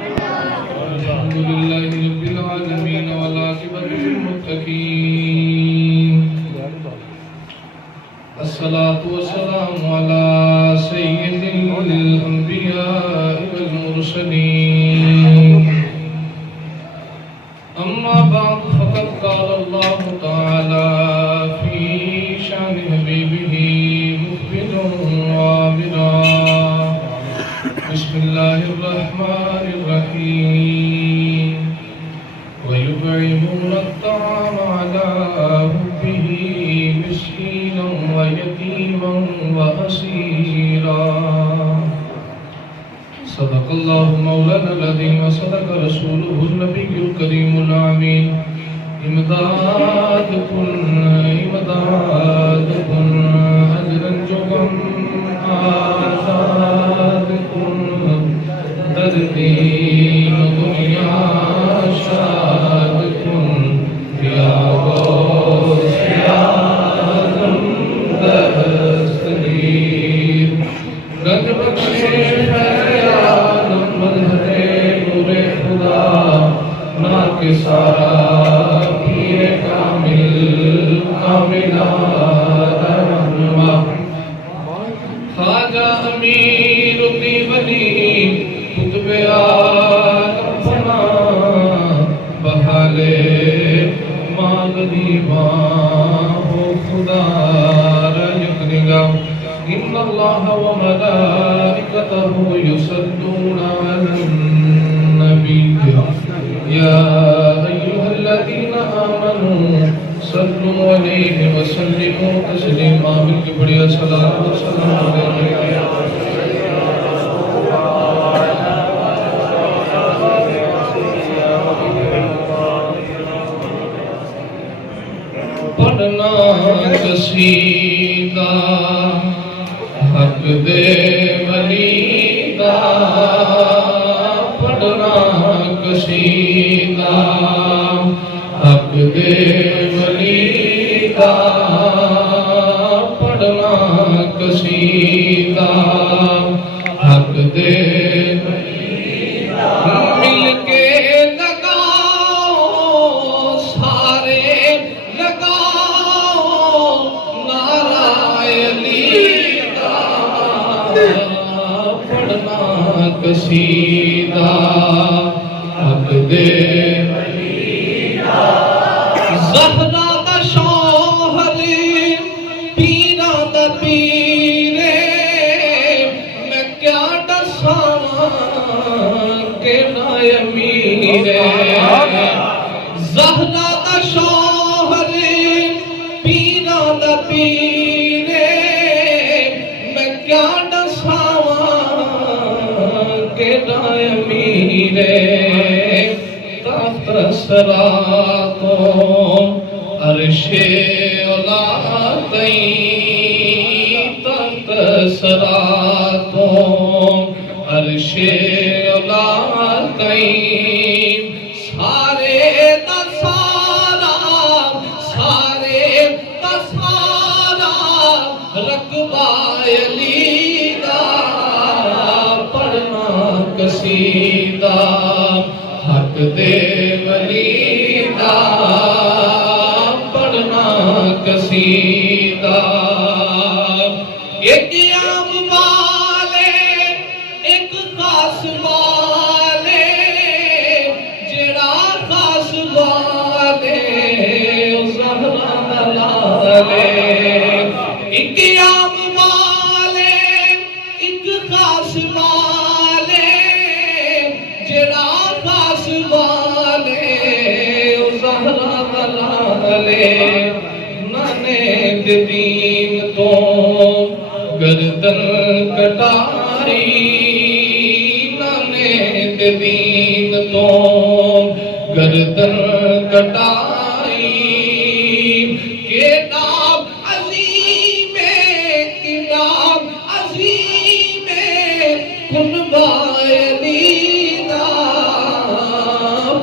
الحمد لله رب العالمين والعاقبة للمتقين الصلاة والسلام على سيد الأنبياء والمرسلين أما بعد فقد قال الله تعالى في شأن حبيبه مخبرا وعابرا بسم الله الرحمن الرحيم ويطعمون الطعام على حبه مسكينا ويتيما وأسيرا صدق الله مولانا العظيم وصدق رسوله النبي الكريم الأمين امداد کن اجرا جوگم آزاد کن در دین دنیا شاد کن یا غوث یا اعظم دستگیر رنگ بخشے خیر عالم مظہر نور خدا نا کے سارا پیر کامل کاملہ رحمہ خواجہ امیر دیوانی قطب عالم فنا بحالے ماغنیباں ہو خدا رجب نگاہ ان اللہ وملائکتہ یصلون علی النبی یا ایہا الذین آمنوا صلوا علیہ وسلموا تسلیما بلکہ بڑھیا صلاۃ و سلام علیہ پڑھنا قصیدہ حق دے ولی دا پڑھنا قصیدہ حق دے ولی دا پڑھنا قصیدہ حق دے ولی دا مل کے لگاؤ سارے لگاؤ نعرہ علی دا پڑھنا قصیدہ حق دے زہرا دا شوہر پیراں دا پیرے میں کیا دساں کیڑا امیر زہرا دا شوہر پیراں دا پیرے میں کیا دساں کیڑا امیر تحت سرا کو عرش اولا تئیں تحت سرا کو عرش اولا تئیں سارے دا سارا سارے دا سارا رقبہ علی دا پڑھنا قصیدہ حق دے ولی دا پڑھنا قصیدہ ایک عام والے ایک خاص والے جڑا خاص والے زہرا دلالے ایک عام والے ایک خاص والے جڑا خاص والے زہرا دلالے نانے دین تو گردن کٹائی نانے دین تو گردن کٹائی کتاب عظیم کتاب عظیم کنبہ علی دا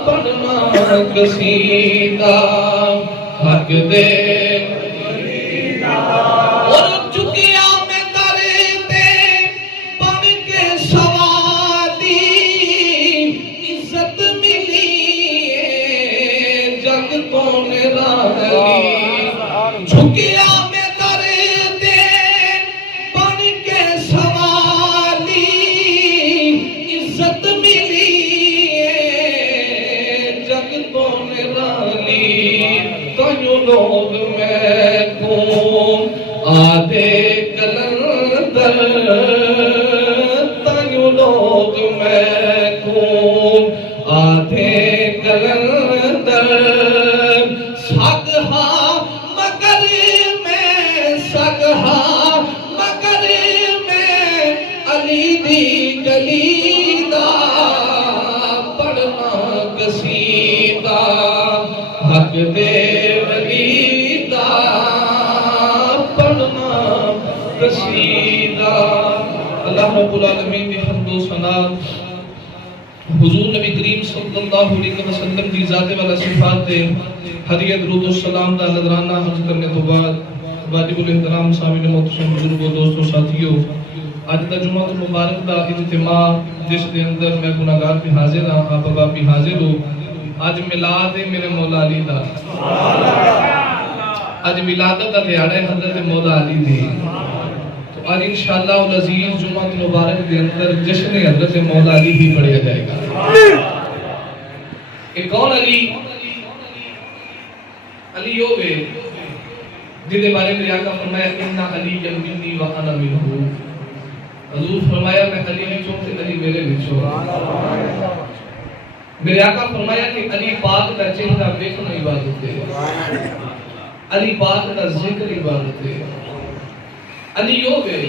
پڑھنا قصیدہ حق دے اور چکیا میں کرتے بن کے سوالی ملی جگ تو نرالی تائیوں لوگ میں کو آدھے کلندر تائیوں لوگ میں کو آدھے کلندر سگہا مگر میں علی دی گلی دا پڑھنا قصیدہ حق دے ولی دا پڑھنا قصیدہ اللہ رب العالمین کی حمد و ثنا حضور نبی کریم صلی اللہ علیہ وسلم دی ذات والا صفات دے ہدیہ درود و سلام دا نذرانہ عرض کرنے تو بعد واجب الاحترام سامعین محترم بزرگوں دوستوں ساتھیوں آج دا جمعہ مبارک دا اجتماع جس دے اندر میں گناہگار بھی حاضر ہاں آپ ابا بھی حاضر ہو آج میلاد ہے میرے مولا علی دا آج ولادت دا دیہڑے حضرت مولا علی دی تو آج انشاءاللہ العزیز جمعہ مبارک دے اندر جشن حضرت مولا علی ہی پڑھیا جائے گا ایک کون علی علی ہوئے جنہیں بارے میں آقا فرمایا انہا علی منی و انا منہ حضور فرمایا میں علی وچوں تے علی میرے وچوں میرے آقا فرمایا کہ علی پاک دا چہرہ دیکھنا عبادت ہے علی پاک دا ذکر عبادت ہے علی ہوئے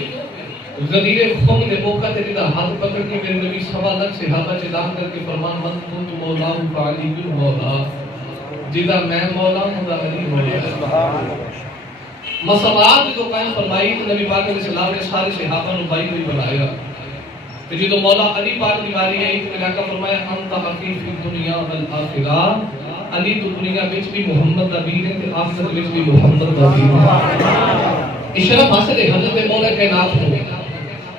غدیر خم نے موقع تے دا ہاتھ پکڑ کے میرے نبی سوا لاکھ صحابہ چلان کر کے فرمان من کنت مولا فعلی بن مولا جدا میں مولا ہوں دا علی مولا مسئلات جو قائم فرمائی تو نبی پاک علیہ السلام نے سارے صحابہ نے بائی ہوئی بنایا کہ جدو مولا علی پاک بیماری ہے تو میرے آقا فرمایا انت حقیق فی دنیا والآخرہ علی تو دنیا بچ بھی محمد نبی ہے تے آخرت بچ بھی محمد نبی ہے اشرف حاصل ہے حضرت مولا کائنات ہو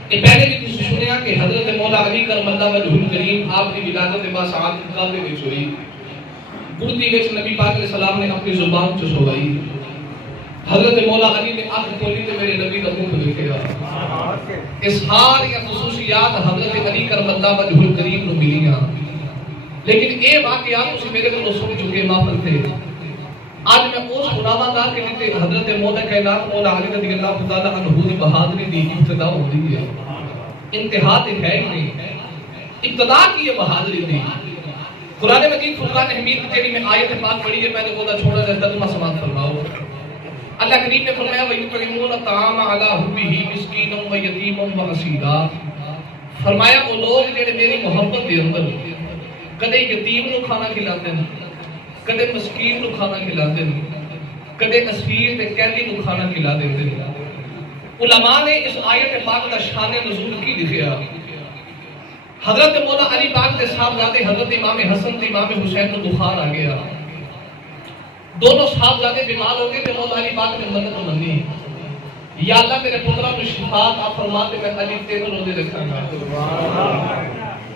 کہ پہلے بھی کسی سنیا کہ حضرت مولا علی کرم اللہ وجہ الکریم آپ کی ولادت با سعادت کعبے وچ ہوئی گردی وچ نبی پاک علیہ السلام نے اپنی زبان چ سوائی حضرت مولا علی نے آنکھ کھولی تو میرے نبی کا منہ دیکھا اس ساری خصوصیات حضرت علی کرم اللہ وجہ الکریم نو ملیاں لیکن اے واقعات اسی میرے کو سن چکے محفل تھے آج میں وہ سناواں گا کہ جتے حضرت مولا کائنات مولا علی رضی اللہ تعالی عنہ دی بہادری دی ابتدا ہوتی ہے انتہا تے ہے ہی نہیں ابتدا کی یہ بہادری دی قرآن مجید فرقان حمید کی جڑی میں آیت پاک پڑھی ہے میں نے بولا چھوڑا جائے ترجمہ سماعت فرماؤ اللہ کریم نے فرمایا وَيُطْعِمُونَ الطَّعَامَ عَلَىٰ حُبِّهِ مِسْكِينًا وَيَتِيمًا وَأَسِيرًا فرمایا وہ لوگ جڑے میری محبت دے اندر کدے یتیم نو کھانا کھلاتے ہیں کدے مسکین نو کھانا کھلاتے ہیں کدے اسیر تے قیدی نو کھانا کھلا دیتے ہیں علماء نے اس آیت پاک دا شان نزول کی لکھیا حضرت مولا علی پاک کے صاحبزادے حضرت امام حسن تے امام حسین کو بخار آ گیا دونوں صاحبزادے بیمار ہو گئے تے مولا علی پاک نے منت منی یا اللہ میرے پترا کو شفا عطا فرما تے میں علی تین روزے رکھاں گا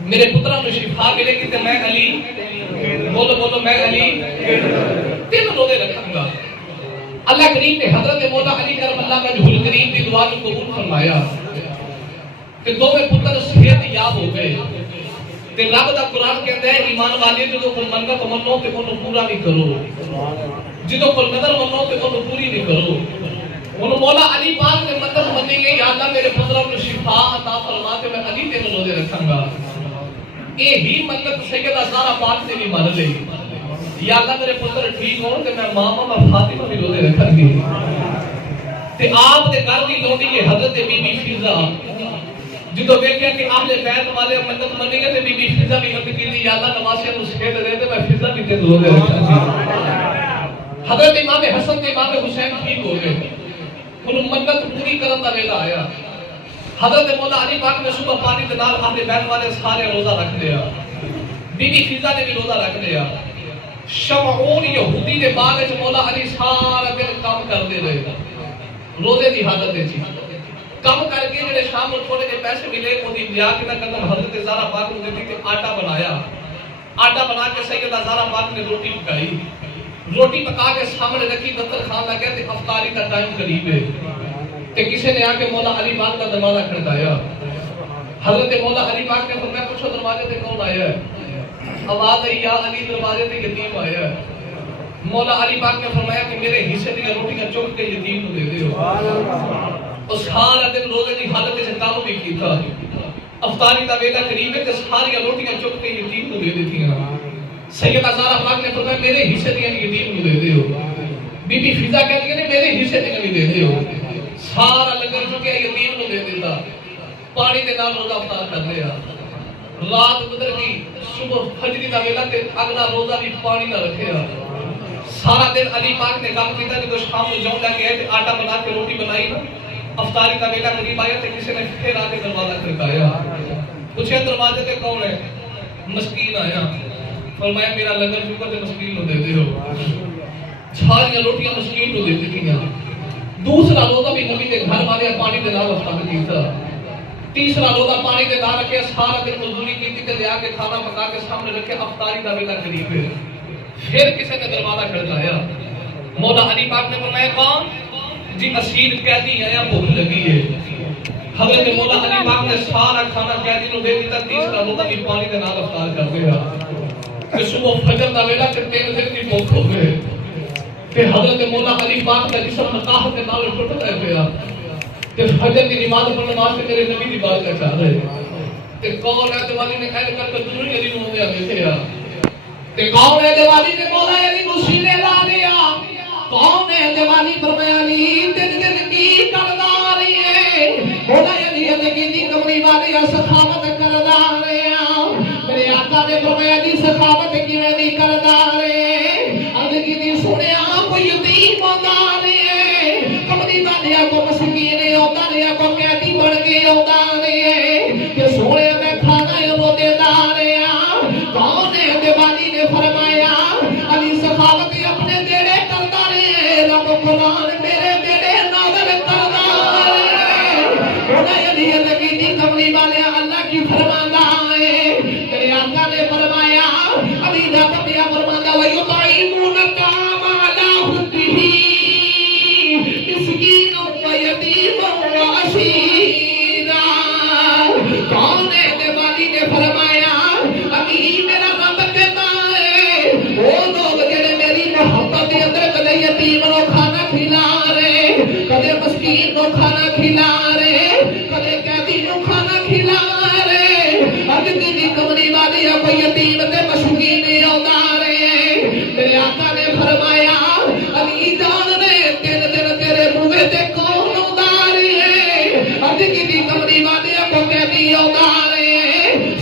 میرے پترا کو شفا ملے گی تے میں علی بولو میں علی تین روزے رکھاں گا اللہ کریم نے حضرت مولا علی کرم اللہ وجہ الکریم کی دعا کو قبول فرمایا کہ دو میں پتر صحت یاب ہو گئے تے رب دا قرآن کہتا ہے ایمان والے جدو کوئی منت منو تے انہوں پورا نہیں کرو جدو کوئی نظر منو تے انہوں پوری نہیں کرو انہوں مولا علی پاک نے منت منی گئی یا اللہ میرے پتروں کو شفا عطا فرما تے میں علی تین روزے رکھاں گا اے ہی منت سیدہ زہرا پاک نے بھی مان لئی یا اللہ میرے پتر ٹھیک ہون تے میں ماما میں فاطمہ بھی روزے رکھاں گی تے آپ دے گھر دی لوٹی ہے حضرت بی بی فضا جدو دیکھیا کہ اہل بیت والے منت منی گئے تے بی بی فضا بھی عرض کی یا اللہ نواسیاں نو صحت دے تے میں فضا بھی تے روزے رکھاں گی حضرت امام حسن تے امام حسین ٹھیک ہو گئے انہوں منت پوری کرن دا ویلا آیا حضرت مولا علی پاک نے صبح پانی دے نال اہل بیت والے سارے روزہ رکھ لیا بی بی فضا نے بھی روزہ رکھ لیا شمعون یہودی دے باغ وچ مولا علی سارا دن کام کردے رہے روزے دی حالت وچ کم کر کے جڑے شام کو تھوڑے جے پیسے ملے اودی لیا کے نہ قدم حضرت زہرا پاک نے دتی تے آٹا بنایا آٹا بنا کے سیدہ زہرا پاک نے روٹی پکائی روٹی پکا کے سامنے رکھی دسترخوان لگا تے افطاری کا ٹائم قریب ہے تے کسی نے آ کے مولا علی پاک کا دروازہ کھڑکایا حضرت مولا علی پاک نے فرمایا پوچھو دروازے سے کون آیا ہے؟ آواز آئی یا علی دروازے سے یتیم آیا ہے۔ مولا علی پاک نے فرمایا کہ میرے حصے کی روٹیاں چک کے یتیم کو دے دے ہو۔ اور سارا دن روزے کی حالت سے کام بھی کی تھا، افطاری کا ویلا قریب ہے کہ ساری روٹیاں چک کے یتیم کو دے دیتی ہیں۔ سیدہ زہرا پاک نے فرمایا میرے حصے کی یتیم کو دے دے ہو۔ بی بی فضا کہتی ہے میرے حصے کی دے دے ہو۔ سارا لنگر چکے یتیم کو دے دیتا، پانی کے نال روزہ افطار کر لیا۔ رات گزر گئی، صبح فجر کا ویلا تے اگلا روزہ بھی پانی نہ رکھیا۔ سارا دن علی پاک نے کام کیتا کہ شام کو جاؤں لے کے آئے تے آٹا بنا کے روٹی بنائی نا، افطاری کا ویلا قریب آیا تے کسی نے پھر آ کے دروازہ کھڑکایا۔ پوچھا دروازے تے کون ہے؟ مسکین آیا۔ فرمایا میرا لنگر چکا تے مسکین کو دے دے ہو۔ ساری روٹیاں مسکین کو دے دی تھیں۔ دوسرا روزہ بھی نبی کے گھر والے پانی دے نال افطار کیتا۔ تیسرا روزہ پانی دے نال رکھے، سارا دن مزدوری کیتی تے لے آ کے کھانا پکا کے سامنے رکھے، افطاری کا ویلا قریب ہے۔ پھر کسی نے دروازہ کھڑکایا۔ مولا علی پاک نے فرمایا کون؟ جی اسیر قیدی آیا، بھوک لگی ہے۔ حضرت مولا علی پاک نے سارا کھانا قیدی کو دے دیتا، تیسرا روزہ بھی پانی دے نال افطار کر دیا۔ کہ صبح فجر دا ویلا تے 3 دن کی بھوک ہو گئے۔ کہ حضرت مولا علی پاک کا جسم نقاہت کے نال ٹوٹ رہے پیا۔ کہ فجر کی نماز پڑھنے واسطے میرے نبی دی بات کا چاہ رہے۔ کہ کون ہے دیوالی نے قید کر کے دنیا علی نو دے دیکھیا۔ کہ کون ہے دیوالی نے مولا علی کو سینے لا لیا۔ کون ہے دیوالی فرمایا علی دن دن کی کردا رہی ہے۔ مولا علی علی دی کمری والی سخاوت کردا رہے ہیں۔ میرے آقا نے فرمایا علی سخاوت کیویں دی کردا رہے۔ علی دی سنیا کوئی یتیم ہوندا رہے، کمری والی کو مسکین ہوندا رہے، کو قیدی بن کے ہوندا رہے کہ سونے میں کھانا وہ دیتا رہے۔ کون ہے دیوالی نے فرمایا علی سخاوت اپنے دیڑے کرتا رہے، رب قرآن میرے دیڑے نازل کرتا رہے۔ خدا علی لگی دی کملی والے اللہ کی فرمانا ہے۔ میرے آقا نے فرمایا علی دا بندیا فرمانا وَيُطْعِمُونَ الطَّعَامَ عَلَىٰ حُبِّهِ مِسْكِينًا وَيَتِيمًا وَأَسِيرًا۔ کون ہے دیوالی نے فرمایا میرا رب کہتا ہے وہ لوگ جڑے میری محبت کے اندر کدے یتیم کو کھانا کھلا رہے، کدے مسکین کو کھانا کھلا رہے، کدے قیدی کو کھانا کھلا رہے، اج دی کمری والی کوئی یتیم تے مسکین آندا رہے۔ میرے آقا نے فرمایا علی جان نے 3 دن تیرے بوئے تے کون آندا رہے، اج دی کمری والی کو قیدی آندا رہے،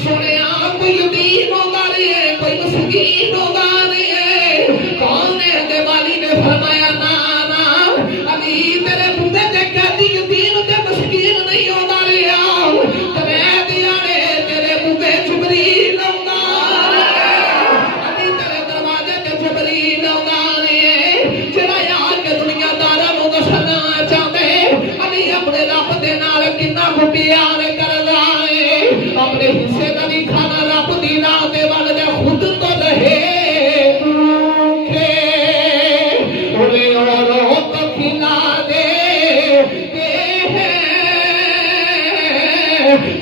سنیا کوئی یتیم آندا رہے، کوئی مسکین آندا رہے۔ کون ہے دیوالی نے فرمایا نا نا علی تیرے بوئے تے قیدی یتیم تے مسکین نہیں آندا رہا، تے دیا نے تیرے بوئے جبریل آندا رہے، علی تیرے دروازے تے جبریل آندا رہے، جڑا یار کے دنیا داراں نوں دسنا چاہندے علی اپنے رب دے نال کتنا کو پیار کردا ہے، اپنے حصے دا بھی کھانا رب دی راہ تے ول دے خود تو رہے بھوکے، انہیں اوروں کو کھلا دے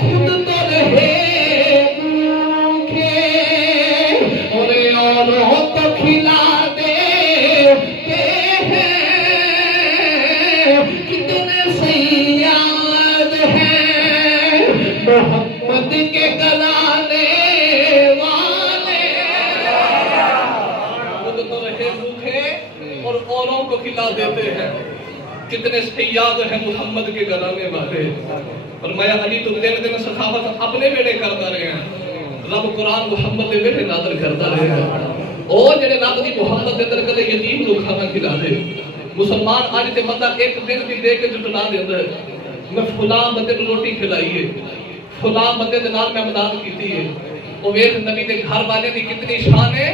خود تو رہے بھوکے، انہیں اوروں کو کھلا دے کتنے سیاد ہیں محمد کے گلانے والے، خود تو رہے بھوکے اور اوروں کو کھلا دیتے ہیں، کتنے سیاد ہیں محمد کے گلانے والے۔ فرمایا علی تم دن دن سخاوت اپنے بیڑے کرتا رہے ہیں، رب قرآن محمد دے بیڑے نازل کرتا رہے ہیں۔ او جڑے رب دی محمد دے اندر کدے یتیم کو کھانا کھلا دے، مسلمان اج تے بندہ ایک دن بھی دے کے جٹلا دیندا ہے، میں فلاں بندے نوں روٹی کھلائی ہے، فلاں بندے دے نال میں مدد کیتی ہے۔ او ویکھ نبی دے گھر والے دی کتنی شان ہے،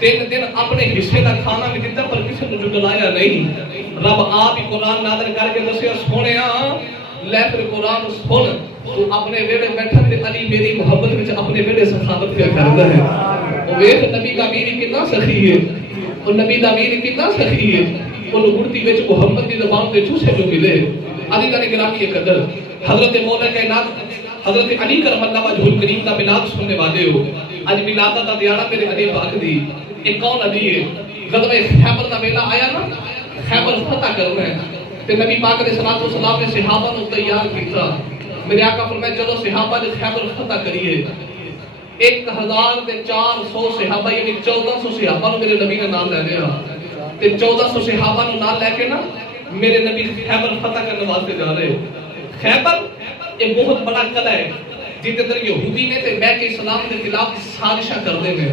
3 دن اپنے حصے دا کھانا بھی دتا پر کسی نے جٹلایا نہیں۔ رب آپ ہی قرآن نازل کر کے دسیا سونیا لے پھر قرآن سن، تو اپنے ویڑے بیٹھن تے علی میری محبت وچ اپنے ویڑے سخاوت کیا کردا ہے۔ او ویکھ نبی دا امیر کتنا سخی ہے، او نبی دا امیر کتنا سخی ہے، اونوں گڑتی وچ محمد دی زبان تے چوسے جو ملے۔ علی دا گرامی قدر حضرت مولا کائنات حضرت علی کرم اللہ وجہ الکریم دا میلاد سننے والے ہو. اج میلاد دا دیہڑا میرے علی پاک دی. ایک کون علی ہے؟ غزوہ خیبر دا ویلا آیا نا، خیبر فتح کرنا ہے تے نبی پاک علیہ الصلوۃ والسلام نے صحابہ نو تیار کیتا. میرے آقا فرمایا چلو صحابہ نے خیبر فتح کریے. 1400 صحابہ یعنی 1400 صحابہ نو میرے نبی نے نام لے لیا تے 1400 صحابہ نو نام لے کے نا میرے نبی خیبر فتح کرنے واسطے جا رہے. خیبر ایک بہت بڑا قلعہ ہے جہدے اندر یہودی نے تے بیت اسلام کے خلاف سازشاں کردے نے.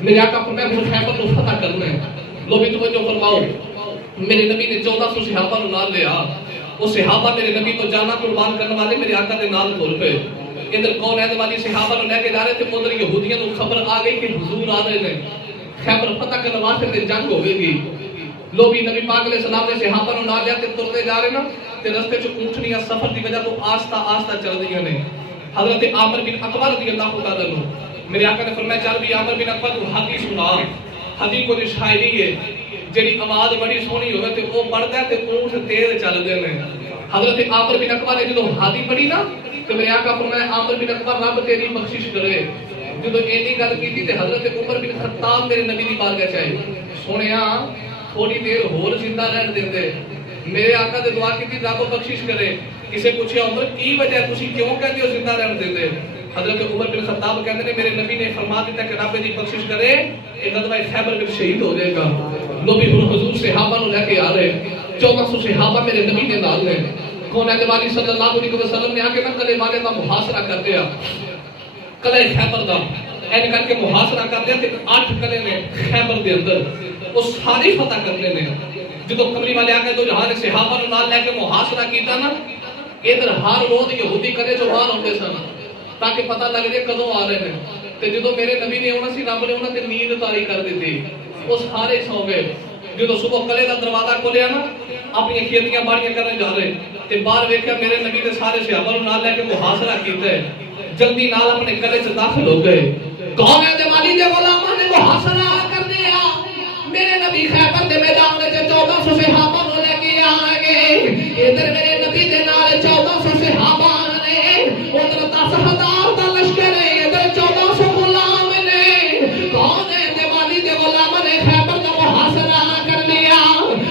میرے آقا فرمایا ہن خیبر کو فتح کرنا ہے. لو بھی توجہ فرماؤ. میرے نبی نے 1400 صحابہ نو نال لیا. وہ صحابہ میرے نبی تو جانا قربان کرنے والے میرے آقا دے نال ٹر پے. ادھر کون ہے والی صحابہ نو لے کے جا رہے تھے. ادھر یہودیاں نو خبر آ گئی کہ حضور آ رہے ہیں. خیبر فتح کرنے واسطے جنگ ہوے گی. لو بھی نبی پاک علیہ السلام نے صحابہ نو نال لیا تے ترتے جا رہے نا تے رستے چ اونٹنیاں سفر دی وجہ تو آہستہ آہستہ چل رہی ہیں. حضرت عامر بن عقبہ رضی اللہ تعالی عنہ میرے آقا نے فرمایا چل بھی عامر بن عقبہ تو حدیث سنا. حدیث کو شاعری ہے جڑی آواز بڑی سونی ہوے تے او پڑھدا تے اونٹ تیز چلدے نے. حضرت عامر بن عقبہ نے جدوں حدی پڑھی نا تے میرے آقا فرمایا عامر بن عقبہ رب تیری بخشش کرے. جدوں اینی گل کیتی تے حضرت عمر بن خطاب میرے نبی دی بارگاہ چ آئے. سونیا تھوڑی دیر ہور زندہ رہن دیندے. میرے آقا نے دعا کی رب بخشش کرے. کسے پوچھیا عمر کی وجہ ہے تسی کیوں کہندے ہو زندہ رہن دیندے؟ حضرت عمر بن خطاب کہندے نے میرے نبی نے فرما دیتا کہ رب دی بخشش کرے اے غزوہ خیبر میں شہید ہو جائے گا. لو بھی حضور صحابہ نو لے کے آ رہے. 1400 صحابہ میرے نبی کے نال نے. کون ہے نبی صلی اللہ علیہ وسلم نے آ کے نہ قلعے والے کا محاصرہ کر دیا. قلعہ خیبر دا این کر کے محاصرہ کر دیا تے 8 قلعے نے خیبر دے اندر وہ ساری فتح کرنے نے. جدو کمری والے آ کے تو جہاں صحابہ نو نال لے کے محاصرہ کیتا نا ادھر ہر روز یہودی قلعے چوں باہر آندے سن تاکہ پتہ لگ جائے کدوں آ رہے ہیں. تے جدو میرے نبی نے آنا سی رب نے انہاں تے نیند طاری کر دتی. وہ سارے سو گئے. جدو صبح قلعے دا دروازہ کھولیا نا اپنی کھیتیاں باڑیاں کرنے جا رہے تے باہر ویکھیا میرے نبی نے سارے صحابہ نو نال لے کے محاصرہ کیتا ہے. جلدی نال اپنے قلعے چ داخل ہو گئے. کون ہے والی دے غلاماں نے محاصرہ کر دیا. میرے نبی خیبر دے میدان وچ 1400 صحابہ نو لے کے آ گئے. ادھر میرے نبی دے نال 1400 صحابہ نے ادھر 10,000 دا لشکر ہے. ادھر 1400 غلام نے. کون ہے دیوالی دے غلاماں نے خیبر دا محاصرہ کر لیا.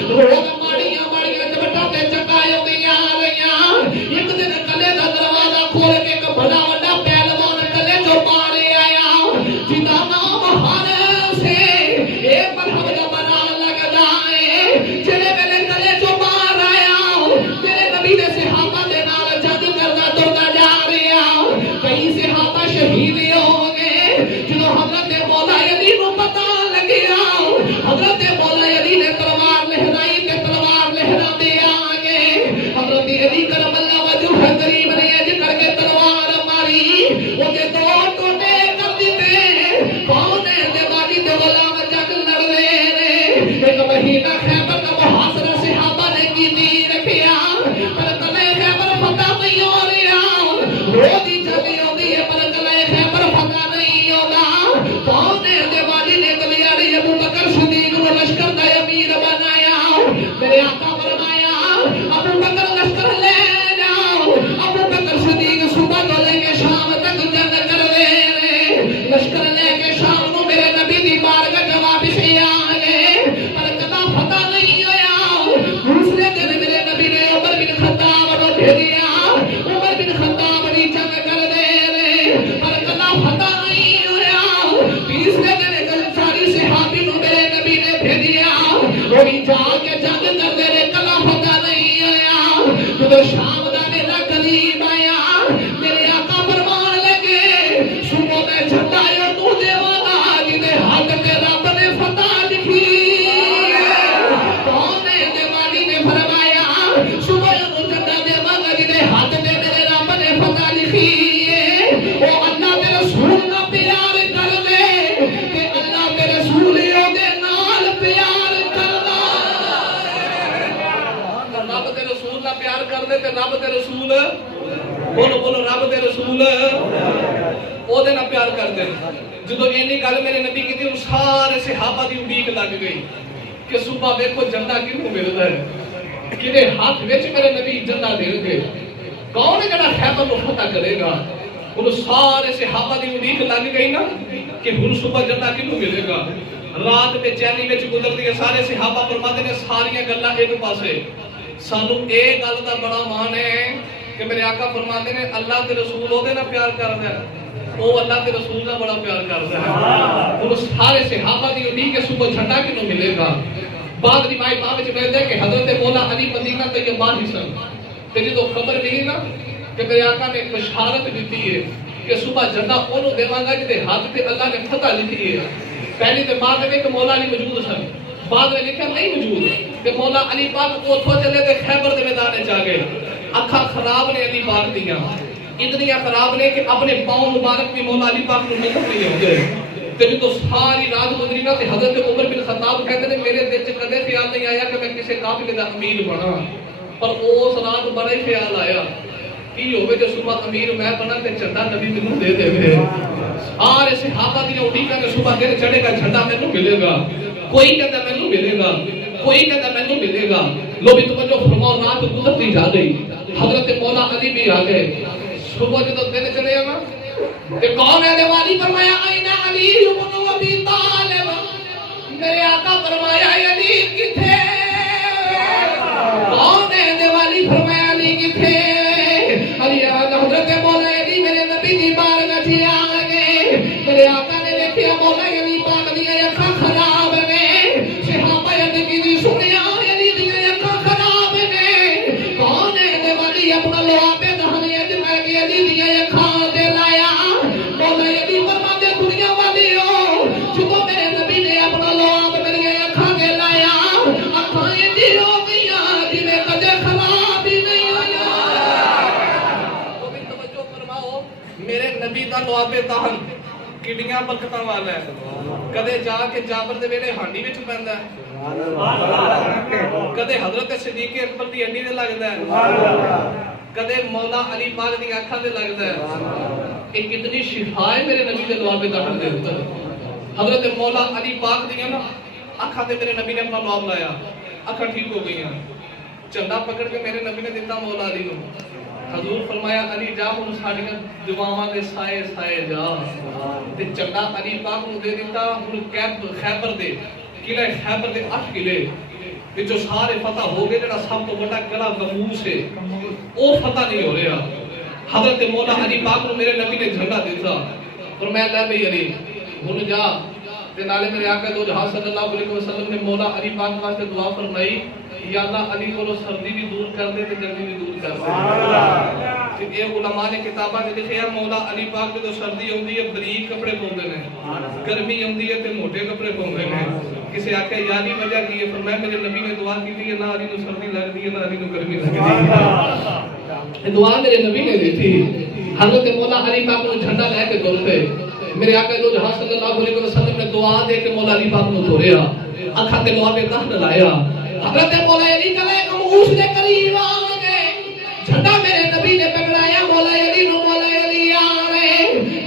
روز ماڑیاں ماڑیاں چپٹا تے چکائے ہوندیاں رہیاں. ایک دن قلعے دا دروازہ کھول کے ایک بڑا بڑا پہلوان قلعے چوں باہر آیا جدا نام حارث سے. اے مرحبا دا بنا لگ جائے جڑے میرے قلعے چوں باہر آیا میرے نبی دے صحابہ دے نال جنگ کردا ٹردا جا رہا. کئی صحابہ شہید ہو گئے. جدوں حضرت مولا علی نو پتہ لگیا حضرت مولا علی نے تلوار لہرائی تے تلوار لہرا دے آگے. حضرت علی کرم اللہ وجہ کریم نے اج کر کے تلوار ماری او دے دو ٹوٹے کر دیتے. کون ہے دیوالی دے غلام جنگ لڑ رہے نے. ایک مہینہ خیبر کا محاصرہ صحابہ نے کیتی رکھیا پر قلعہ خیبر فتح نہیں ہو رہا. روز ہی جنگ ہوندی ہے پر قلعہ خیبر فتح نہیں ہوگا. کون ہے دیوالی نے کلیاری ابو بکر صدیق کو لشکر دا امیر بنایا. میرے آقا فرمایا ابو بکر لشکر لے جاؤ. ابو بکر صدیق صبح تو لے کے شام تک جنگ کر رہے. لشکر لے کے شام کو میرے نبی دی بارگاہ جواب سے آ گئے پر قلعہ فتح نہیں ہویا. دوسرے دن میرے نبی نے عمر بن خطاب کو بھیجا. عمر بن خطاب بھی جنگ کر رہے پر قلعہ فتح نہیں ہویا. تیسرے دن ساری صحابی نو میرے نبی نے بھیجا. وہ بھی جا کے جنگ کر رہے قلعہ فتح نہیں ہویا. جب شام دا میرا قریب آیا میرے آقا فرمان لگے صبح میں جھٹایا تو دے والا جدے ہاتھ تے رب نے فتح لکھی. کون ہے دیوالی نے فرمایا صبح نو جھٹا دے والا جدے ہاتھ تے میرے رب نے فتح لکھی ہے. او اللہ دے رسول نال پیار کر دے کہ اللہ دے رسول او دے نال پیار کردا. رب دے رسول نال پیار کر دے تے رب دے رسول بولو بولو رب دے رسول او دے نال پیار کر دے. جدو اینی گل میرے نبی کی تھی سارے صحابہ دی امید لگ گئی کہ صبح ویکھو جنڈا کینوں ملدا ہے کدے ہاتھ وچ میرے نبی جنڈا دے گے. کون ہے جڑا خیبر کو فتح کرے گا. ان سارے صحابہ دی امید لگ گئی نا کہ ہن صبح جنہ کینوں ملے گا. رات میں چینی وچ گزردی ہے. سارے صحابہ فرماتے نے ساریاں گلاں ایک پاسے. سانو اے گل دا بڑا مان ہے کہ میرے آقا فرماتے نے اللہ تے رسول اودے نال پیار کردا ہے، او اللہ تے رسول نال بڑا پیار کردا ہے. ان سارے صحابہ دی امید کہ صبح جھنڈا کینوں ملے گا. بعد روایت وچ ملدا ہے کہ حضرت مولا علی مدینہ طیبہ ہی سن تے جدوں خبر ملی نا کہ میرے آقا نے بشارت دیتی ہے کہ صبح جھنڈا انہوں دیواں گا جدے ہاتھ تے اللہ نے فتح لکھی ہے. پہلی تے بعد میں کہ مولا علی موجود سن، بعد میں لکھا نہیں موجود کہ مولا علی پاک اوتھوں چلے تے خیبر دے میدان وچ آ گئے. اکھاں خراب نے علی پاک دیاں، اتنیاں خراب نے کہ اپنے پاؤں مبارک بھی مولا علی پاک نوں نظر نہیں آندے. تے جدوں ساری رات گزری نا تے حضرت عمر بن خطاب کہتے نے میرے دل وچ کدے خیال نہیں آیا کہ میں کسی قافلے دا امیر بنا، پر اس رات بڑا ہی خیال آیا کی ہوئے جو صبح امیر میں بنا تے جھنڈا نبی مینوں دے دے گے. سارے صحابہ دی اڈیکاں تے صبح دن چڑھے گا جھنڈا مینوں ملے گا. کوئی کہتا مینوں ملے گا، کوئی کہتا مینوں ملے گا. لو بھی توجہ فرماؤ، رات گزرتی جا گئی. حضرت مولا علی بھی آ گئے. صبح جدوں دن چڑھے نا تے کون ہے دیوالی فرمایا اینا علی ابن ابی طالب. میرے آقا فرمایا علی کتھے؟ کون ہے دیوالی فرمایا علی کتھے؟ علی حضرت مولا علی میرے نبی دی بارگاہ وچ آ گئے. میرے آقا نے دیکھیا مولا علی پاک دی اکھاں خراب نے. صحابہ نے کی سنیا علی دی اکھاں خراب نے. کون ہے دیوالی اپنا لوا پہ دہنے وچ میں کہ علی دی اکھاں تے لایا. مولا علی فرماتے دنیا والیو جدوں میرے نبی نے اپنا لوا پہ میری اکھاں تے لایا اکھاں دی ہو گئیاں جویں کدے خراب ہی نہیں میرے نبی دا لوابے تہن کڈیاں برکتاں والا ہے. کدے جا کے جابر دے ویلے ہانڈی وچ پیندا ہے، کدے حضرت صدیق اکبر دی ہڈی تے لگدا ہے، کدے مولا علی پاک دی اکھاں تے لگدا ہے. یہ کتنی شفا ہے میرے نبی دے لوابے تہن دے اوپر. حضرت مولا علی پاک دی نا اکھاں تے میرے نبی نے اپنا لواب لایا، اکھاں ٹھیک ہو گئیاں. چندا پکڑ کے میرے نبی نے دیتا مولا علی نو. حضور فرمایا علی جا ہن ساڈیاں دعاواں دے سائے سائے جا. تے چندا علی پاک نوں دے دیتا. ہن خیبر دے قلعہ خیبر دے 8 قلعے وچوں سارے فتح ہو گئے. جڑا سب تو بڑا قلعہ گموس ہے او فتح نہیں ہو رہا. حضرت مولا علی پاک نوں میرے نبی نے جھنڈا دیتا. فرمایا لے بھئی علی ہن جا. تے نالے میرے آقا دو جہاں صلی اللہ علیہ وسلم نے مولا علی پاک واسطے دعا فرمائی یا اللہ علی کو سردی بھی دور کر دے تے گرمی بھی دور کر دے. کہ یہ علماء نے کتاباں وچ لکھیا مولا علی پاک جدوں سردی ہوندی ہے بریک کپڑے پاوندے نے، گرمی ہوندی ہے تے موٹے کپڑے پاوندے نے. کسی آکھیا یاری وجہ کی ہے؟ فرمایا میرے نبی نے دعا کی ہے نہ علی نوں سردی لگدی ہے نہ علی نوں گرمی لگدی ہے. دعا میرے نبی نے دی تھی. حضرت مولا علی پاک نوں جھنڈا لے کے تر پے. میرے آقا دو جہاں صلی اللہ علیہ وسلم نے دعا دے کے مولا علی پاک نوں توڑیا، اکھاں تے لوابے تہن لایا. حضرت مولا علی کلے گموس دے قریب آ گئے. جھنڈا میرے نبی نے پکڑایا مولا علی نوں. مولا علی آوے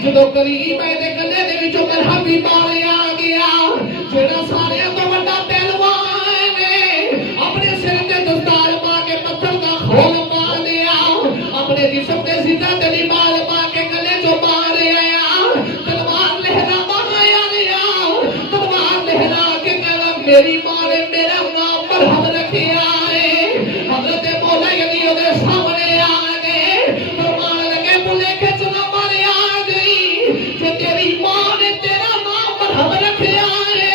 جدوں قریب آئے تے گلے دے وچوں مرحبی ماریا گیا. جڑا سارے تو بڑا پہلوان ہے اپنے سر تے دستار پا کے پتھر دا کھول پا لیا. اپنے جسم تے سیدھا تے بال پا کے گلے چوں مار آیا. تلوار لہرا ماریا لیا. تلوار لہرا کے کہا میری ماں نے میرا نام مرحم رکھیا ہے. حضرت مولا علی دے سامنے آ گئے. فرمان لگے بلے کے چنا مارے آ گئی کہ تیری ماں نے تیرا نام مرحم رکھیا ہے.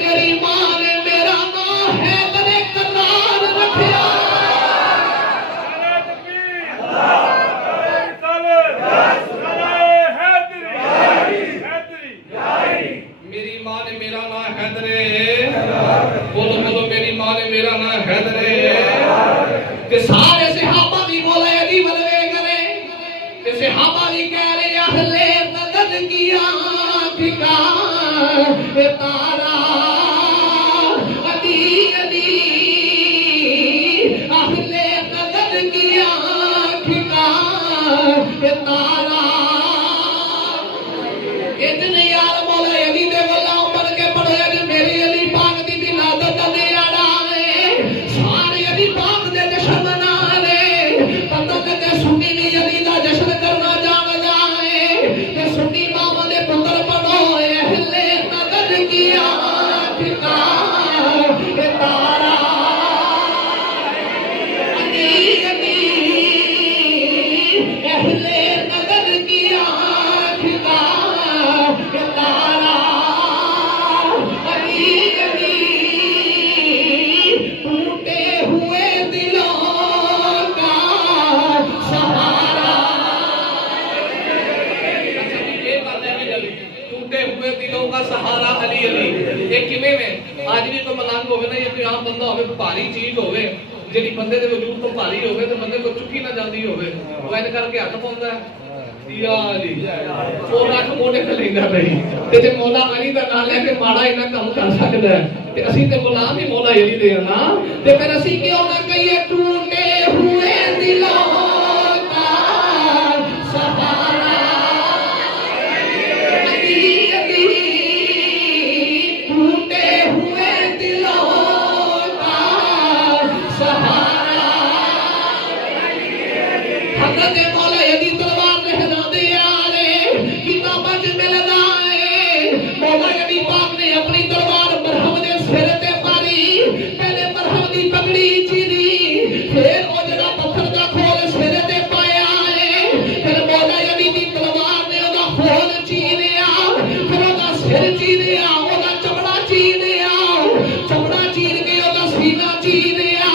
میری ماں نے میرا نام حیدر کرار رکھیا. میری ماں نے میرا نام حیدر ہے. بولو بولو میری ماں نے میرا نام حیدر ہے. کہ سارے صحابہ بھی مولا علی ولوے کرے. کہ صحابہ بھی کہہ رہے اہل بدر کی آنکھ کا تارا علی علی. اہل بدر کی آنکھ کا تارا. اتنے یار مولا علی دے غلام بن کے پڑھے کہ میری علی پاک دی ولادت دا دیہڑا ہے. سارے علی پاک دے جشن منا رہے. پتہ لگے سنی بھی علی دا جشن کرنا جاندا کی آنکھ کا یہ تارا علی علی اہل نظر کی آنکھ کا یہ تارا علی علی ٹوٹے ہوئے دلوں کا سہارا ٹوٹے ہوئے دلوں کا سہارا علی علی ایک کیویں میں آج بھی کوئی ملنگ ہوے نا یا کوئی عام بندہ ہوے بھاری چیز ہوے جڑی بندے دے وجود تو بھاری ہوے تے بندے کو چکی نہ جاندی ہوے او این کر کے ہاتھ پاوندا ہے یا علی او رکھ موڈے تے لیندا نہیں تے جے مولا علی دا نام لے کے ماڑا انہاں کم کر سکدا ہے تے اسی تے غلام ہی مولا علی دے نا تے پھر اسی کیوں نہ کہیے ٹوٹے ہوئے دلوں کا سہارا علی علی ٹوٹے ہوئے دلوں کا سہارا حضرت مولا علی تلوار لہرا دے آرے کتاباں وچ ملدا ہے مولا علی پاک نے اپنی تلوار مرہم دے سر تے ماری پہلے مرہم دی پگڑی چیری پھر او جڑا پتھر دا کھول سر تے پایا ہے پھر مولا علی دی تلوار نے او دا کھول چیریا پھر او دا سر چیریا او دا چمڑا چیریا چمڑا چیر کے او دا سینہ چیریا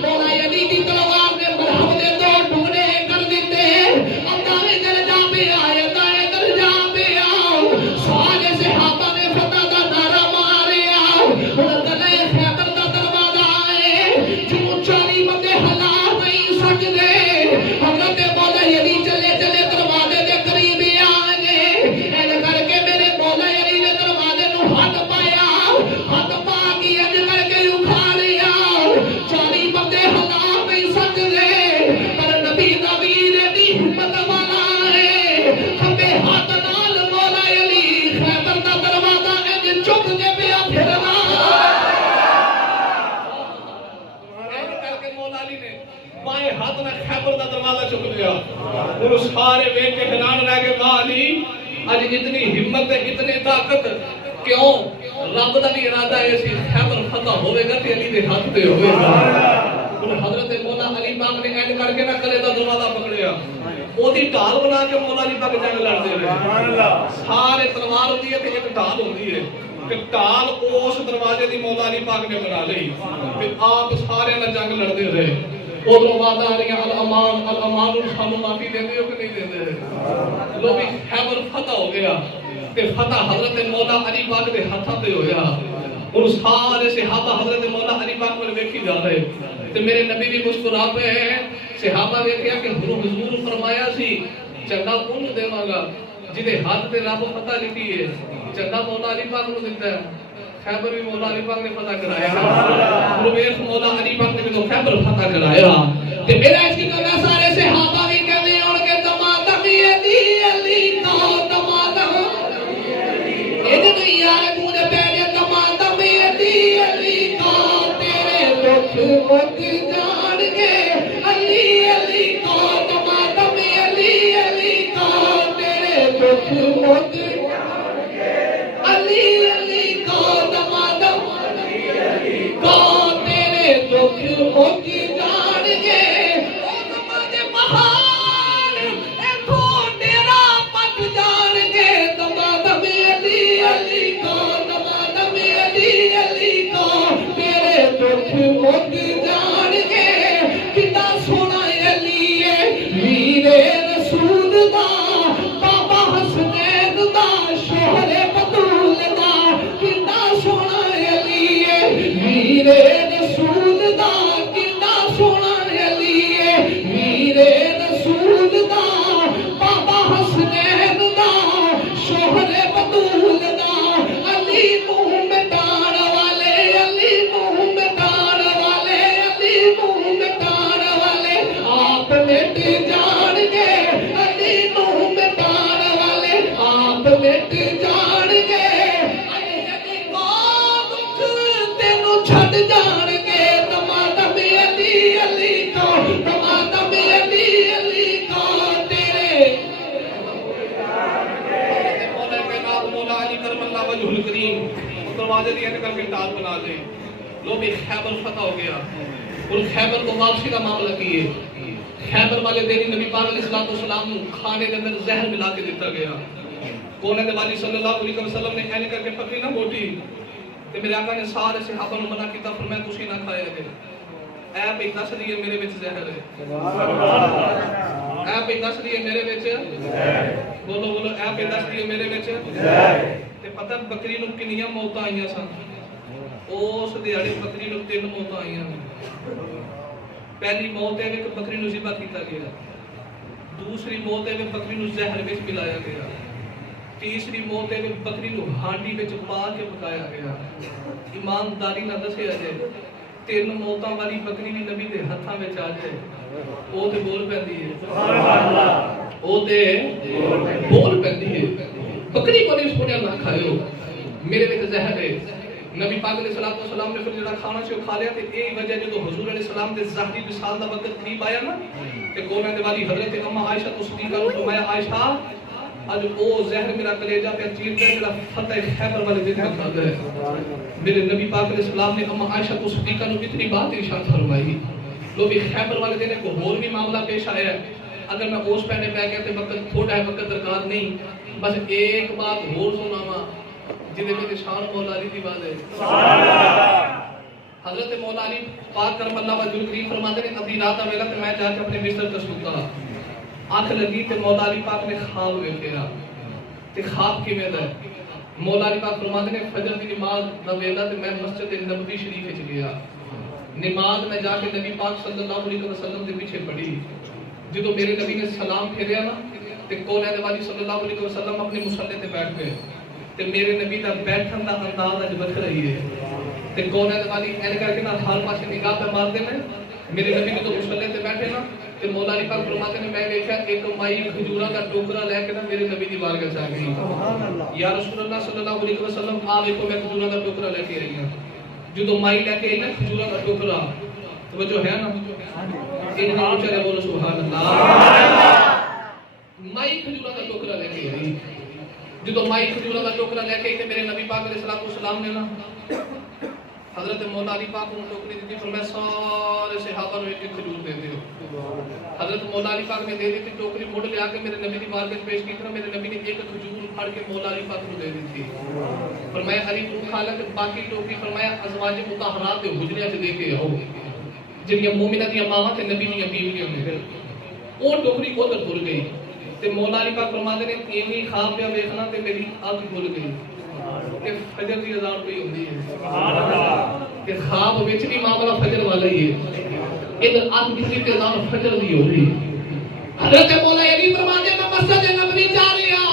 مولا علی دی تلوار نے مرہم دے دو ٹکڑے کر دیتے اب داویں درجہ پہ آئے دائیں درجہ پہ آؤ سارے صحابہ نے فتح دا نعرہ ماریا ہن گلے خیبر دا دروازہ آئے جو 40 بندے ہلا نہیں سکدے حضرت مولا علی چلے چلے دروازے دے قریب آئے این کر کے میرے مولا علی نے دروازے نو ہاتھ پایا ہاتھ پا کے این کر کے اکھاڑیا 40 بندے ہلا نہیں سکدے پر نبی دا ویر دی ہمت والا ہے کھبے ہاتھ نال مولا علی خیبر دا دروازہ این چک کے پیا پھرنا این کر کے مولا علی نے بائیں ہاتھ میں خیبر دا دروازہ چک لیا اور سارے ویکھ کے حیران رہ گئے مولا علی اج اتنی ہمت ہے اتنی طاقت کیوں رب دا بھی ارادہ ہے سی خیبر فتح ہوے گا تے علی دے ہاتھ تے ہوے گا اور حضرت مولا علی پاک نے اینڈ کر کے نہ کلے دا دروازہ پکڑیا او دی ڈھال بنا کے مولا علی پاک جنگ لڑدے رہے سبحان اللہ سارے تلوار ہوندی ہے تے ایک ڈھال ہوندی ہے کہ ڈھال اس دروازے دی مولا علی پاک نے بنا لئی پھر آپ سارے نال جنگ لڑدے رہے ادھروں بات آ رہی ہے الامان سانو معافی دیندے ہو کہ نہیں دیندے لو بھی خیبر فتح ہو گیا تے فتح حضرت مولا علی پاک دے ہاتھاں تے ہویا اور سارے صحابہ حضرت مولا علی پاک کو ویکھی جا رہے تے میرے نبی بھی مسکرا پے ہیں صحابہ ویکھیا کہ حضور فرمایا سی چنگا کون دیواں گا جدے ہاتھ تے رب فتح لکھی ہے چنگا مولا علی پاک نو دتا ہے خیبر بھی مولا علی پاک نے فتح کرایا رویس مولا علی پاک نے بھی تو خیبر فتح کرایا تے میرا اس کی گلا سارے صحابہ بھی کہتے ہیں ان کے دمادم علی علی کا دمادم یہ جو یار مجھے پہلے دمادم علی علی کا تیرے دکھ مت جان گے علی علی کا دمادم علی علی کا تیرے دکھ مت علی علی کا دمادم کا تیرے دکھ مت جان گے دمادے بہار ایتھو تیرا پت جان گے دمادم علی علی کا دمادم علی علی کا تیرے دکھ مت جان گے کتا سونا علی ہے ویرے رسول دا بابا حسنین دا شوہر بطول دا کتا سونا علی ہے ویرے رسول دا کتا علی کرم اللہ وجہ الکریم دروازے دیا کر کے ٹال بنا دے. لو بھی خیبر فتح ہو گیا اور خیبر کو واپسی کا معاملہ کیے. خیبر والے دن نبی پاک علیہ السلام کھانے کے اندر زہر ملا کے دیتا گیا. کونے دے والی صلی اللہ علیہ وسلم نے کہنے کر کے پکڑی نہ موٹی تے میرے آقا نے سارے صحابہ نو منع کیتا فرمایا تسی نہ کھایا جے. اے بھئی دس دیے میرے وچ زہر ہے. سبحان اللہ. اے بھئی دس دیے میرے وچ بولو بولو اے بھئی دس دیے میرے وچ تے پتہ بکری نو کنیاں موتاں آئیاں سن. اس دیہڑے بکری نو 3 موتاں آئیاں. پہلی موت ہے کہ بکری نو ذبح کیتا گیا. دوسری موت ہے کہ بکری نو زہر وچ ملایا گیا. تیسری موت ہے کہ بکری نو ہانڈی وچ پا کے پکایا گیا. ایمانداری نہ دسیا جائے 3 موتاں والی بکری بھی نبی دے ہتھاں وچ آ جائے او تے بول پیندی ہے. سبحان اللہ. او تے بول پیندی ہے. بکری کو نہیں سنیا نہ کھایو میرے وچ زہر ہے. نبی پاک علیہ السلام نے پھر جڑا کھانا سی کھا لیا تے یہی وجہ جدوں حضور علیہ السلام دے ظاہری وصال دا وقت قریب آیا نا تے کونے دے والی حضرت اما عائشہ صدیقہ نے فرمایا عائشہ اج او زہر میرا کلیجہ پہ چیر دے جڑا فتح خیبر والے دن کا کھاتا ہے. میرے نبی پاک علیہ السلام نے اما عائشہ صدیقہ نے اتنی بات ارشاد فرمائی. لو بھی خیبر والے دن کو اور بھی معاملہ پیش آیا ہے. اگر میں اس پہنے پہ گیا تے وقت تھوڑا ہے وقت درکار نہیں. بس ایک بات اور سناواں جدے میں شان مولا علی دی بات ہے. سبحان اللہ. حضرت مولا علی پاک کرم اللہ وجہ الکریم فرماتے ہیں ابھی رات ویلا تے میں جا کے اپنے بستر تے سوتا. آنکھ لگی تے مولا علی پاک نے خواب ویکھیا تے خواب کیویں دا ہے. مولا علی پاک فرماتے ہیں فجر دی نماز دا ویلا تے میں مسجد نبوی شریف وچ گیا. نماز میں جا کے نبی پاک صلی اللہ علیہ وسلم دے پیچھے پڑھی. جدوں میرے نبی نے سلام پھیریا نا تے کولے دے والی صلی اللہ علیہ وسلم اپنے مصلی تے بیٹھ گئے تے میرے نبی دا بیٹھن دا انداز اج وکھرا ہی ہے. تے کولے دے والی این کر کے نا ہر پاسے نگاہ پہ مار دے میں میرے نبی جدوں مصلی تے بیٹھے نا تے مولا علی پاک فرماتے ہیں میں دیکھا ایک مائی کھجوراں دا ٹوکرا لے کے نا میرے نبی دی بارگاہ چ آ گئی. سبحان اللہ. یا رسول اللہ صلی اللہ علیہ وسلم آ دیکھو میں کھجوراں دا ٹوکرا لے کے آئی ہوں. جدوں مائی لے کے آئی نا کھجوراں دا ٹوکرا توجہ ہے نا ان کا چلے بولو سبحان اللہ. مائی کھجوراں دا ٹوکرا لے کے آئی. جدوں مائی کھجوراں دا ٹوکرا لے کے آئی تے میرے نبی پاک علیہ السلام نے نا حضرت مولا علی پاک کو ٹوکری دی فرمایا سارے صحابہ نے ایک کھجور دے دیو. حضرت مولا علی پاک نے دے دی تھی ٹوکری موڑ لے آ کے میرے نبی دی بارگاہ پیش کی. میرے نبی نے ایک کھجور پھاڑ کے مولا علی پاک کو دے دی تھی. فرمایا علی تو کھا لے تے باقی ٹوکری فرمایا ازواج مطہرات دے حجریاں وچ دے کے آؤ جڑیاں مومنہ دی ماواں تے نبی دی بیویاں نے. او ٹوکری ادھر تر گئی تے مولا علی پاک فرماتے نے ایویں خواب پہ ویکھنا تے میری اکھ کھل گئی کہ فجر دی اذان پئی ہوندی ہے. سبحان اللہ. کہ خواب وچ بھی معاملہ فجر والا ہی ہے. ادھر اکھ کسی تے اذان فجر دی ہو رہی. حضرت مولا علی فرماتے ہیں مسجد نبوی جا رہا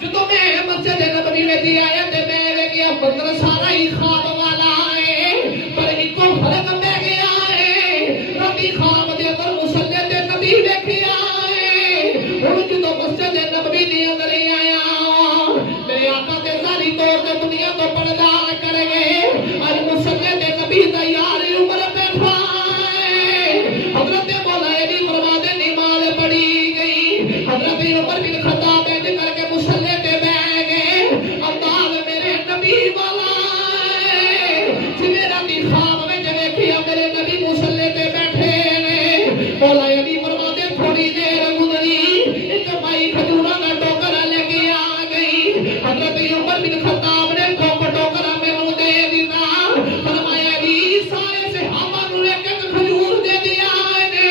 جدوں میں مسجد نبوی وچ آیا تے میں ویکھیا بدر سارا ہی خواب والا ہے پر اکو فرق پہ گیا ہے. ربی خواب دے اندر مصلی تے نبی ویکھیا ہے. ہن جدوں مسجد نبوی دے اندر آیا میرے آقا تے ساری طور تے دنیا تو پردہ کر گئے. اج مصلی تے نبی دا یار عمر بیٹھا ہے. حضرت مولا علی فرماتے نماز پڑھی گئی. حضرت عمر بن خطاب بیٹھ کر کے مصلی تے بیٹھ گئے. انداز میرے نبی والا ہے جویں راتی خواب وچ ویکھیا میرے نبی مصلی تے بیٹھے نے. مولا علی فرماتے تھوڑی دیر گزری ایک مائی کھجوراں دا ٹوکرا لے کے آ گئی. حضرت عمر بن خطاب نے ٹوکرا مینوں دے دیتا. فرمایا علی سارے صحابہ نوں ایک ایک کھجور دے دیا نے.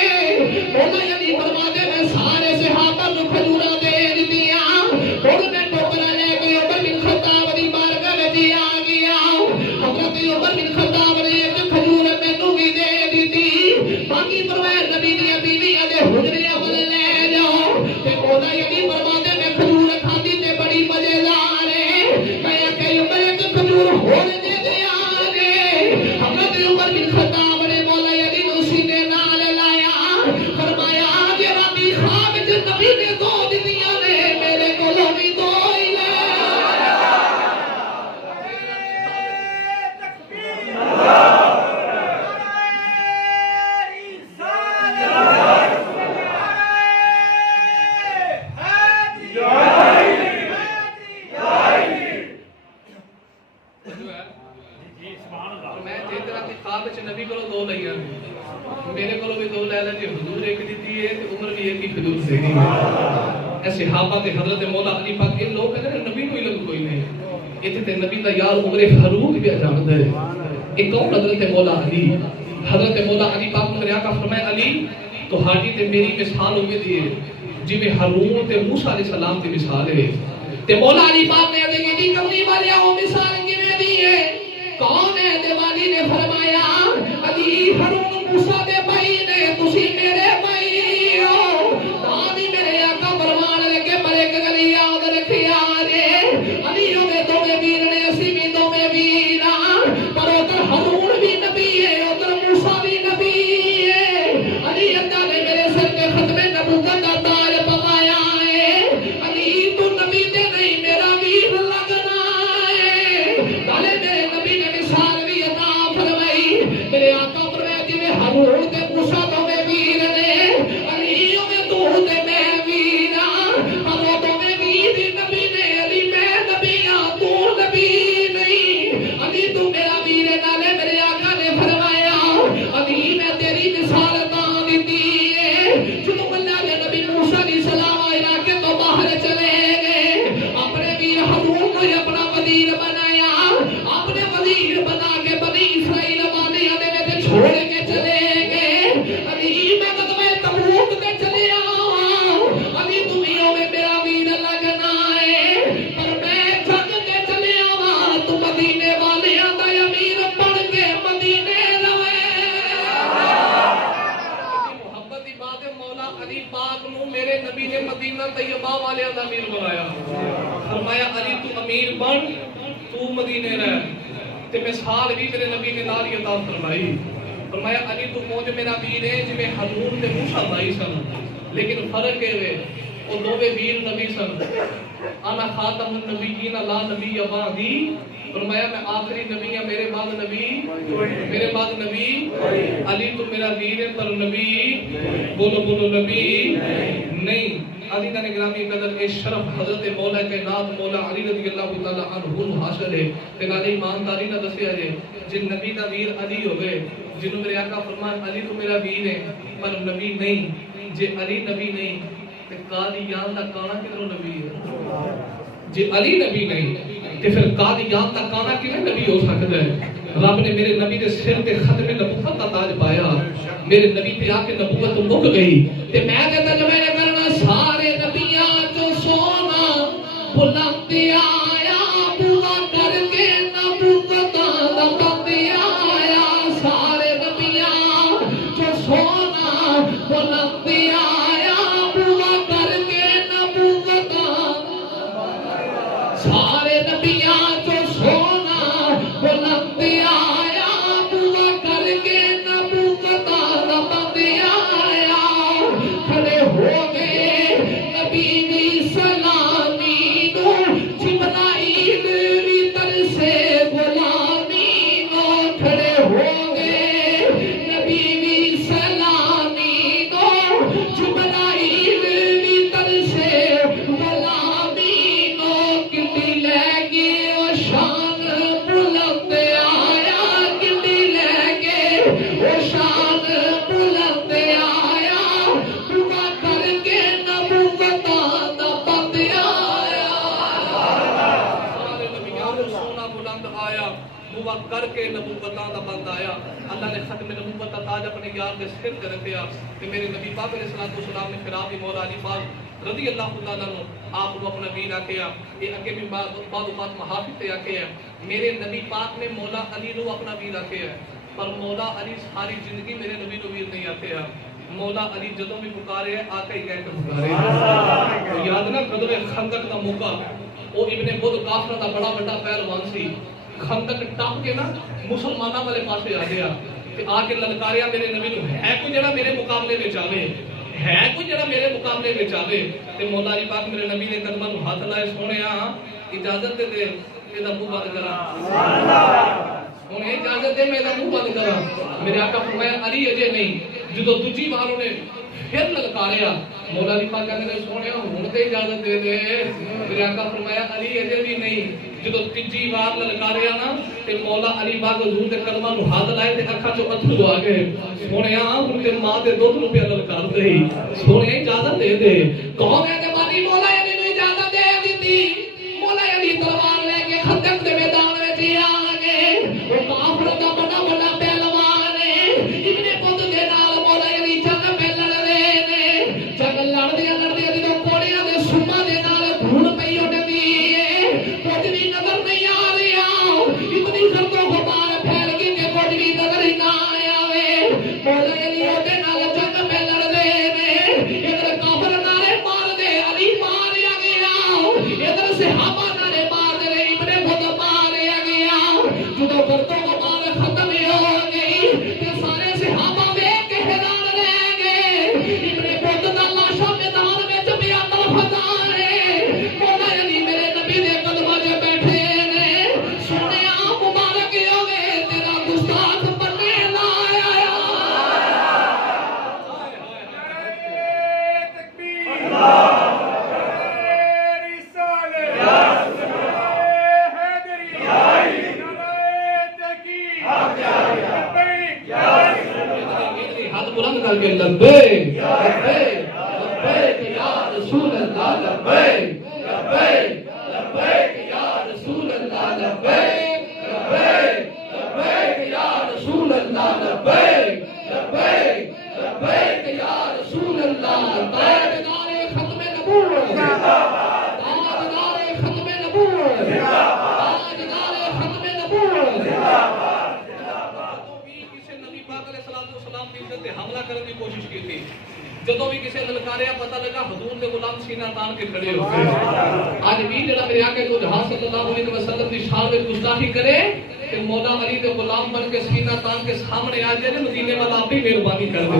مولا علی فرماتے میں سارے صحابہ نوں کھجوراں دے دتیاں. ہن میں ٹوکرا لے کے عمر بن خطاب دی بارگاہ وچ آ گیا. حضرت عمر بن خطاب نے ایک کھجور مینوں بھی دے دتی. باقی فرمایا نبی دی بیویاں دے حجریاں ول لے جاؤ. تے مولا علی فرماتے میں کھجور کھاندی تے بڑی مزیدار ہے. میں کہ عمر ایک کھجور ہور دے دیا نے. حضرت عمر بن خطاب نے مولا علی نوں سینے نال لایا. فرمایا جے ربی خواب وچ نبی نے دو دتیاں نے میرے کولوں بھی دو ہی لے. نبی کو دو لیا میرے کو بھی دو لے لے جی حضور ایک دیتی ہے تو عمر بھی ایک ہی حضور سے دی اے صحابہ تے حضرت مولا علی پاک کے لوگ کہتے ہیں نبی کو علم کوئی نہیں ایتھے تے نبی دا یار عمر فاروق بھی جاندا ہے ایک کون حضرت مولا علی پاک نے آقا فرمایا علی تو ہاڈی تے میری مثال ہوئی دی ہے جی میں ہارون تے موسیٰ علیہ السلام دی مثال ہے تے مولا علی پاک نے ادے دی کملی والی او مثال کیویں دی ہے کون ہے دیوالی نے فرمایا علی ہارون موسیٰ دے بھائی نے تسی میرے بھائی ہو آدھی میرے آقا فرمان لگے پر ایک گلی یاد رکھیا جے علی دے دوویں ویر نے اسی بھی دوویں ویر پر ادھر ہارون بھی نبی ہے ادھر موسیٰ بھی نبی ہے علی اللہ نے میرے سر پہ ختم نبوت کا تاج پوایا ہے علی تو نبی تے نہیں میرا ویر لگنا ہے گالے میرے نبی نے مثال بھی عطا فرمائی میرے آقا فرمایا جی میں ہارون تے موسیٰ دوویں ویر نے علی میں تو تے میں ویر ہم دوویں ویر نبی نے علی میں نبی ہاں تو نبی نہیں علی تو میرا ویر نالے میرے آقا نے فرمایا علی میں تیری مثال تاں دیتی ہے جدوں اللہ کے نبی موسیٰ علیہ السلام علاقے تو باہر چلے گئے اپنے ویر ہارون کو اپنا وزیر بنایا اپنے وزیر بنا کے بنی اسرائیل والے میں چھوڑ کے چلے گئے علی میں غزوہ تبوک تے چلے علی تمہیں میں میرا ویر لگنا ہے پر میں جنگ تے چلے تو مدینے والے دا امیر بن کے مدینے رہے محبت دی بات ہے مولا علی پاک نو میرے نبی نے مدینہ طیبہ والے دا امیر بنایا فرمایا علی تو امیر بن تو مدینے رہ تے مثال بھی میرے نبی نے نال عطا فرمائی فرمایا علی تو پہنچ میرا ویر ہے جی میں ہارون تے موسیٰ بھائی سن لیکن فرق ہے وہ دوویں ویر نبی سن انا خاتم النبیین لا نبی بعدی فرمایا میں آخری نبی ہوں میرے بعد نبی علی تو میرا ویر ہے پر نبی بولو نبی نہیں علی کا نگرامی قدر کے شرف حضرت مولا کائنات مولا علی رضی اللہ تعالی عنہ حاصل ہے تے نال ایمانداری نہ دسیا جے جن نبی دا ویر علی ہوئے جنوں میرے آقا فرمان علی تو میرا ویر ہے پر نبی نہیں جے علی نبی نہیں تے قادیان دا کانا کدھروں نبی ہے جے علی نبی نہیں تے پھر قادیان دا کانا کیویں نبی ہو سکدا ہے رب نے میرے نبی دے سر تے ختم نبوت کا تاج پایا میرے نبی تے آ کے نبوت مک گئی تے میں تے ترجمہ نے کرنا سارے نبیاں جو سونا بلند آیا پورا کر کے نبوت دا بند آیا سارے نبیاں جو سونا بلند آیا پورا کر کے نبوت سارے نبیاں جو سونا بلند آیا پورا کر کے نبوت دا بند آیا کھڑے ہو گئے نبی دی سلامی نو جبرائیل بھی ترسے غلامی نو کھڑے ہو گئے نبی دی سلامی نو جبرائیل بھی ترسے غلامی نو کٹی لے گئے وہ شان بلند آیا کٹی لے گئے وہ شان بلند آیا پورا کر کے نبوت دا بند آیا سارے نبیوں کو سونا بلند آیا پورا کر کے نبوت دا بند آیا اللہ نے ختم نبوت کا تاج اپنے یار کے سر تے رکھیا کہ میرے نبی پاک علیہ الصلوۃ والسلام نے خراب مولا علی پاک رضی اللہ تعالی عنہ آپ کو اپنا ویر آکھیا یہ اگے بھی بعد اوقات محافظ تے آکھیا میرے نبی پاک نے مولا علی نو اپنا ویر آکھیا پر مولا علی ساری زندگی میرے نبی نو ویر نہیں آکھیا مولا علی جدوں بھی پکارے آقا ہی کہہ کے پکارے تو یاد نہ غزوہ خندق دا موقع او ابن بدر کافر دا بڑا بڑا پہلوان سی خندق ٹپ کے نا مسلماناں والے پاسے آ گیا تے آ کے للکاریا میرے نبی نو ہے کوئی جڑا میرے مقابلے وچ آوے ہے کوئی جڑا میرے مقابلے وچ آوے تے مولا علی پاک میرے نبی نے قدماں نو ہاتھ لائے سونیا اجازت دے ادا منہ بند کرا سبحان اللہ ہن اجازت دے میں ادا منہ بند کرا میرے آقا فرمایا علی اجے نہیں جدوں دوجی بار انہیں پھر للکاریا مولا علی پاک کہندے نے سونیا ہن تے اجازت دے دے میرے آقا فرمایا علی اجے بھی نہیں جدو تیجی بار للکاریا نا تے مولا علی پاک حضور دے قدماں نو ہاتھ لائے تے اکھاں چوں اتھرو آ گئے سونیا ہن تے ماں دے دودھ نو پیا للکار دے سونیا اجازت دے دے کون ہے تے مانی مولا علی نو اجازت دے دتی مولا علی تلوار لے کے خندق دے میدان وچ آ گئے او کافر دا بڑا بڑا پہلوان ہے ابن پت دے نال مولا علی جنگ پہ لڑدے نے جنگ لڑدے جدوں کوڑیاں دے سوما دے نال دھون پئی اٹھدی ہے کچھ بھی نظر نہیں آ رہا اتنی خرطوں غبار پھیل گئی کہ کچھ بھی نظر ہی نہ آیا وے مولا علی دے نال جنگ پہ لڑدے نے ادھر کافر نعرے مار دے علی ماریا گیا ادھر صحابہ نعرے مار دے ابن خود ماریا گیا جدوں خرطوں غبار ختم ہو گئی تے سارے صحابہ ویکھ کے حیران رہ گئے ابن خود دا لاشا میدان وچ پیا تڑپدا ہے مولا علی میرے نبی دے قدماں 'چ بیٹھے نے سونیا مبارک ہوے تیرا گستاخ بننے نہ آیا ہاتھ بلند کر کے لبیک لبیک لبیک یا رسول اللہ لبیک لبیک لبیک یا رسول اللہ لبیک لبیک لبیک یا رسول اللہ لبیک لبیک لبیک یا رسول اللہ لبیک نعرے ختم نبوت تاجدار ختم نبوت تاجدار ختم نبوت حملہ کرنے کی کوشش کی تھی جدوں بھی کسی للکاریا پتہ لگا حضور دے غلام سینہ تان کے کھڑے ہو گئے آج بھی جڑا میرے آقا کو جہاں صلی اللہ علیہ وسلم دی شان میں گستاخی کرے کہ مولا علی دے غلام بن کے سینہ تان کے سامنے آ جائے مدینے والا آپ ہی مہربانی کر دے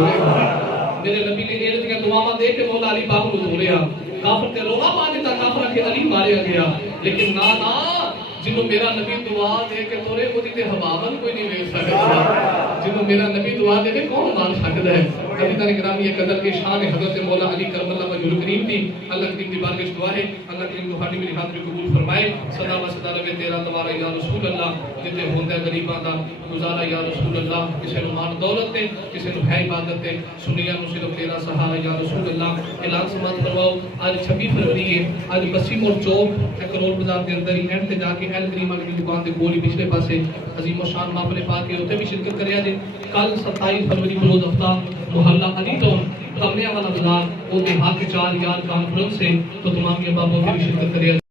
میرے نبی نے دیر دیا دعاواں دے کے مولا علی پاک کو دھولیا کافر تے رولا پا دیتا کافر کے علی ماریا گیا لیکن نا جنہوں میرا نبی دعا دے کے تورے خودی تے حبابن کوئی نہیں ویل سکتا جنہوں میرا نبی دعا دے کے کون مان سکتا ہے نبی تعالی گرامی یہ قدر کے شان حضرت مولا علی کرم اللہ وجہ کریم تھی اللہ کریم کی بارگاہ دعا ہے اللہ کریم تہاڈی میری حاضری قبول فرمائے صدا و سدا رہے تیرا تبارک یا رسول اللہ جتے ہوندا غریباں دا گزارا یا رسول اللہ کسے نو مال دولت تے کسے نو ہے عبادت تے سنیا نو صرف تیرا سہارا یا رسول اللہ اعلان سماعت فرماؤ آج 26 فروری ہے آج بسیم اور چوک کروڑ بازار دے اندر ہی اینڈ تے جا کے اہل کریمہ کی دکان دے کول ہی پچھلے پاسے عظیم الشان محفل پاک کے اوتے بھی شرکت کریا جے کل 27 فروری کو روز ہفتہ محلہ علی ٹاؤن کمرے والا بازار وہ دیہات کے 4 یار کانفرنس سے تو تمام کے بابوں کی بھی شرکت کریا